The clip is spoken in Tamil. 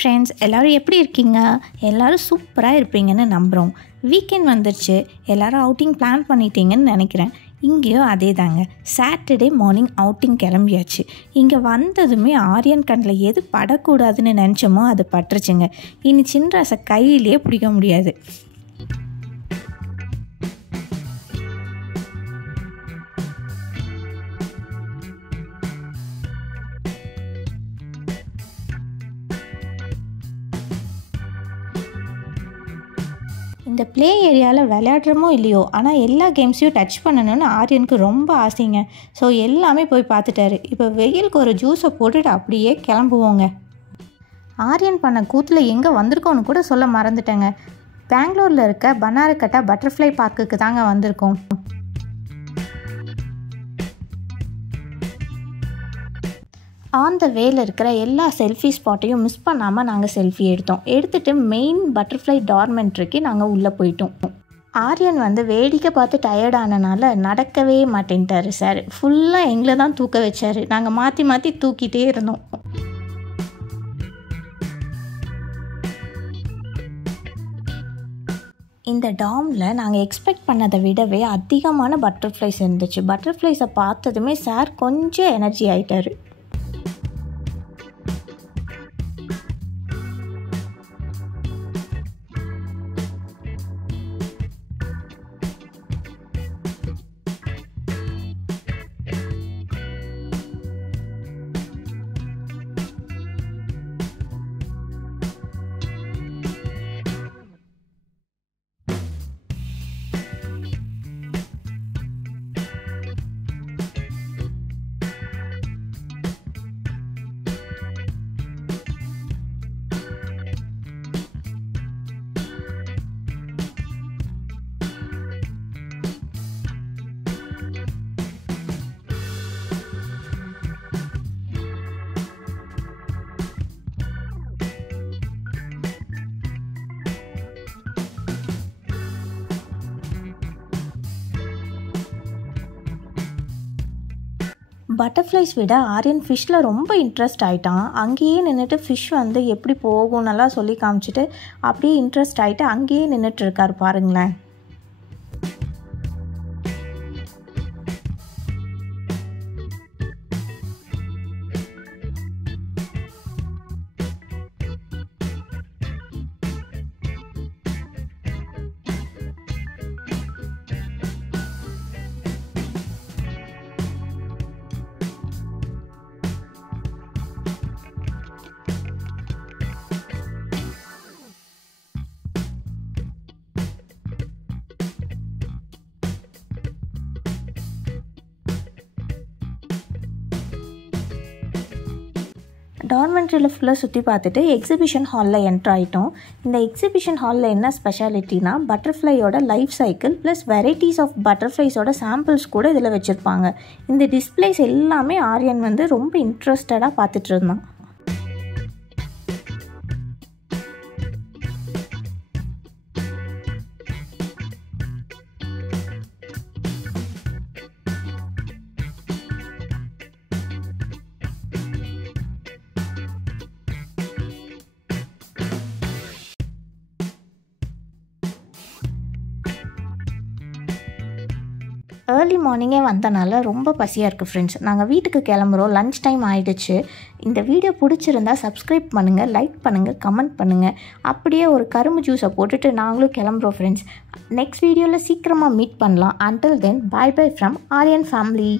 ஃப்ரெண்ட்ஸ், எல்லோரும் எப்படி இருக்கீங்க? எல்லோரும் சூப்பராக இருப்பீங்கன்னு நம்புகிறோம். வீக்கெண்ட் வந்துருச்சு, எல்லோரும் அவுட்டிங் பிளான் பண்ணிட்டீங்கன்னு நினைக்கிறேன். இங்கேயும் அதே தாங்க. சாட்டர்டே மார்னிங் அவுட்டிங் கிளம்பியாச்சு. இங்கே வந்ததுமே ஆரியன் கண்ணில் எது படக்கூடாதுன்னு நினச்சோமோ அது பட்டுருச்சுங்க. இனி சின்ராசை கையிலே பிடிக்க முடியாது. இந்த ப்ளே ஏரியாவில் விளையாடுறமோ இல்லையோ, ஆனால் எல்லா கேம்ஸையும் டச் பண்ணணும்னு ஆரியனுக்கு ரொம்ப ஆசைங்க. ஸோ எல்லாமே போய் பார்த்துட்டாரு. இப்போ வெயிலுக்கு ஒரு ஜூஸை போட்டுட்டு அப்படியே கிளம்புவோங்க. ஆரியன் பண்ண கூத்தில் எங்கே வந்திருக்கோன்னு கூட சொல்ல மறந்துட்டேங்க. பெங்களூரில் இருக்க பன்னாரக்கட்டா பட்டர்ஃப்ளை பார்க்குக்கு தாங்க வந்திருக்கோம். ஆன் த வேல இருக்கிற எல்லா செல்ஃபி ஸ்பாட்டையும் மிஸ் பண்ணாமல் நாங்கள் செல்ஃபி எடுத்துகிட்டு மெயின் பட்டர்ஃப்ளை டார்மெண்ட்ரிக்கு நாங்கள் உள்ளே போயிட்டோம். ஆரியன் வேடிக்கை பார்த்து டயர்டானனால நடக்கவே மாட்டேன்ட்டார் சார். ஃபுல்லாக எங்களை தான் தூக்க வச்சார். நாங்கள் மாற்றி மாற்றி தூக்கிட்டே இருந்தோம். இந்த டாமில் நாங்கள் எக்ஸ்பெக்ட் பண்ணதை விடவே அதிகமான பட்டர்ஃப்ளைஸ் இருந்துச்சு. பட்டர்ஃப்ளைஸை பார்த்ததுமே சார் கொஞ்சம் எனர்ஜி ஆகிட்டார். பட்டர்ஃப்ளைஸ் விட ஆரியன் ஃபிஷ்ஷில் ரொம்ப இன்ட்ரெஸ்ட் ஆகிட்டான். அங்கேயே நின்றுட்டு ஃபிஷ் எப்படி போகும்னெல்லாம் சொல்லி காமிச்சிட்டு அப்படியே இன்ட்ரெஸ்ட் ஆகிட்டு அங்கேயே நின்றுட்டு இருக்கார் பாருங்களேன். டார்மெண்ட்ரியில் ஃபுல்லாக சுற்றி பார்த்துட்டு எக்ஸிபிஷன் ஹாலில் என்ட்ரு ஆகிட்டோம். இந்த எக்ஸிபிஷன் ஹாலில் என்ன ஸ்பெஷாலிட்டினா, பட்டர்ஃப்ளையோட life cycle plus varieties of பட்டர்ஃப்ளைஸோட சாம்பிள்ஸ் கூட இதில் வச்சுருப்பாங்க. இந்த டிஸ்பிளேஸ் எல்லாமே ஆரியன் ரொம்ப இன்ட்ரெஸ்டடாக பார்த்துட்டு இருந்தான். ஏர்லி மார்னிங்கே வந்தனால ரொம்ப பசியாக இருக்குது ஃப்ரெண்ட்ஸ். நாங்கள் வீட்டுக்கு கிளம்புறோம். லன்ச் டைம் ஆகிடுச்சு. இந்த வீடியோ பிடிச்சிருந்தா சப்ஸ்கிரைப் பண்ணுங்கள், லைக் பண்ணுங்கள், கமெண்ட் பண்ணுங்கள். அப்படியே ஒரு கரும்பு ஜூஸை போட்டுட்டு நாங்களும் கிளம்புறோம் ஃப்ரெண்ட்ஸ். நெக்ஸ்ட் வீடியோவில் சீக்கிரமாக மீட் பண்ணலாம். Until then, bye bye from Aryan family.